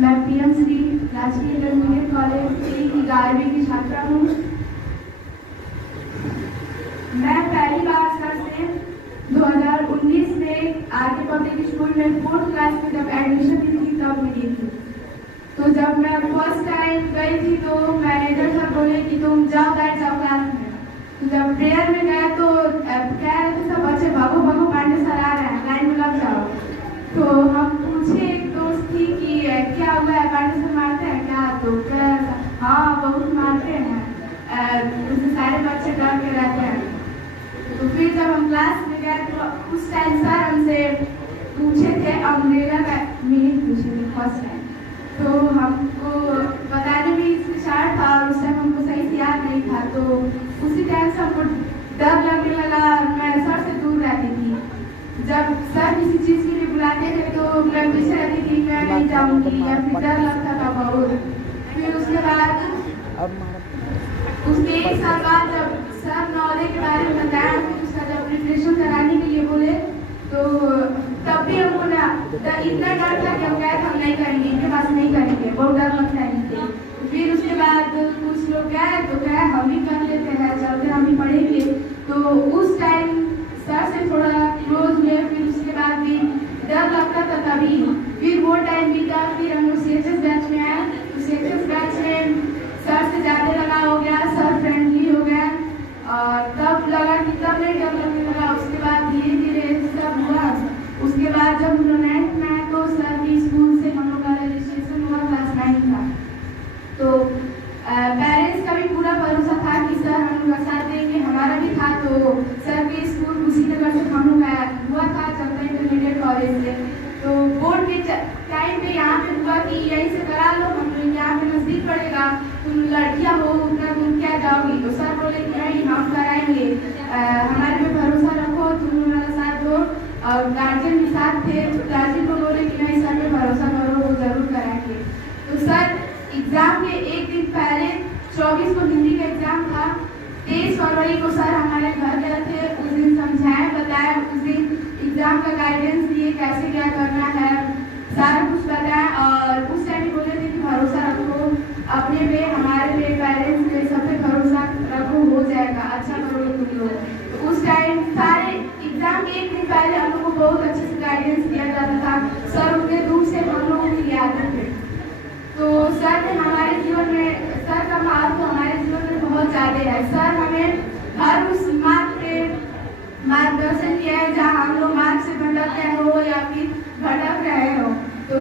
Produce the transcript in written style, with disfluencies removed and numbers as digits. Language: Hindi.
मैं पीएम श्री राजकीय इंटरमीडिएट कॉलेज से की 11वीं की छात्रा हूँ। मैं पहली बार सर से 2019 में आरके पब्लिक स्कूल में 4th क्लास में जब एडमिशन ली थी तब मिली थी। तो जब मैं फर्स्ट टाइम गई थी तो मैनेजर सर बोले कि तुम जाओ बैठ जाओ क्लास में। तो जब प्रेयर में गया तो कह रहे थे सब बच्चे भागो भागो पांडे सर आ रहे हैं, लाइन में लग जाओ। तो हम पूछे, एक दोस्त थी कि क्या हुआ है, पांडे सर मारते हैं क्या? तो क्या हाँ बहुत मारते हैं, उससे सारे बच्चे डर के रहते हैं। तो फिर जब हम क्लास में गए तो उस टाइम सर हमसे पूछे थे, अम्ब्रेला का मीनिंग पूछे थे फर्स्ट टाइम। तो हमको बताने में हिचकिचाहट था और उस टाइम हमको सही से याद नहीं था। तो उसी टाइम से हमको डर लगने लगा, मैं सर से दूर रहती थी। जब सर किसी चीज़ के लिए बुलाते थे तो मैं पीछे रहती थी, मैं नहीं जाऊँगी, या फिर डर लगता था बहुत। फिर उसके बाद उसके 1 साल बाद जब सर नॉलेज के बारे में बताया, फिर उसका जब प्रिपरेशन कराने के लिए बोले तो तब भी हमको ना इतना डर था कि हम गए हम नहीं करेंगे, इनके पास नहीं करेंगे, बहुत डर लगता है इनसे। फिर उसके बाद कुछ लोग गए तो गए हम भी कर लेते हैं, चलते हम भी पढ़ेंगे। तो उस टाइम सर से थोड़ा क्लोज हुए। फिर उसके बाद भी डर लगता था तभी। फिर वो टाइम बीता, फिर हम लोग CHS बैच में आए। तो CHS बैच में सर से ज़्यादा लगा हो गया, सर फ्रेंडली हो गया और तब लगा कि तब नहीं डर लगने लगा। उसके बाद धीरे धीरे सब हुआ। उसके बाद जब हम लोग 9th में आए तो सर के स्कूल से हम लोग का रजिस्ट्रेशन हुआ, क्लास 9 था। तो पेरेंट्स का भी पूरा भरोसा था कि सर हम लोग का साथ देंगे, हमारा भी था। तो सर के स्कूल कुशीनगर से हम लोग हुआ था चलता इंटरमीडिएट कॉलेज से। तो बोर्ड के टाइम पे यहाँ पे हुआ कि यहीं से करा लो, हम लोग यहाँ पे नजदीक पड़ेगा, तुम लड़कियाँ हो उतना तुम क्या जाओगी? तो सर बोले कि नहीं हम कराएंगे, हमारे पे भरोसा रखो, तुम हमारा साथ दो। और गार्जियन भी साथ थे, गार्जियन को बोले कि नहीं सर पे भरोसा करो, वो जरूर कराएंगे। तो सर एग्जाम के एक दिन पहले 24 को हिंदी का एग्जाम था, 23 फरवरी को सर हमारे घर गए थे। उस दिन समझाए बताया, उस दिन एग्जाम का गाइडेंस दिए, कैसे क्या करना है सारा कुछ बताया। और उस टाइम बोले थे कि भरोसा रखो अपने पे, हमारे पे, पेरेंट्स पे, सब पे भरोसा रखो, हो जाएगा, अच्छा करोगे तुम लोग। तो उस टाइम सारे एग्जाम के एक दिन पहले हम लोग को बहुत अच्छे से गाइडेंस दिया जाता था। सर उतने दूर से हम लोगों के लिए आते थे। तो सर ने हमारे जीवन में, सर का महत्व हमारे जीवन में बहुत ज़्यादा है। सर हमें हर उस मार्ग पे मार्गदर्शन किया है जहाँ हम लोग मार्ग से भटक रहे हो या फिर भटक रहे हो।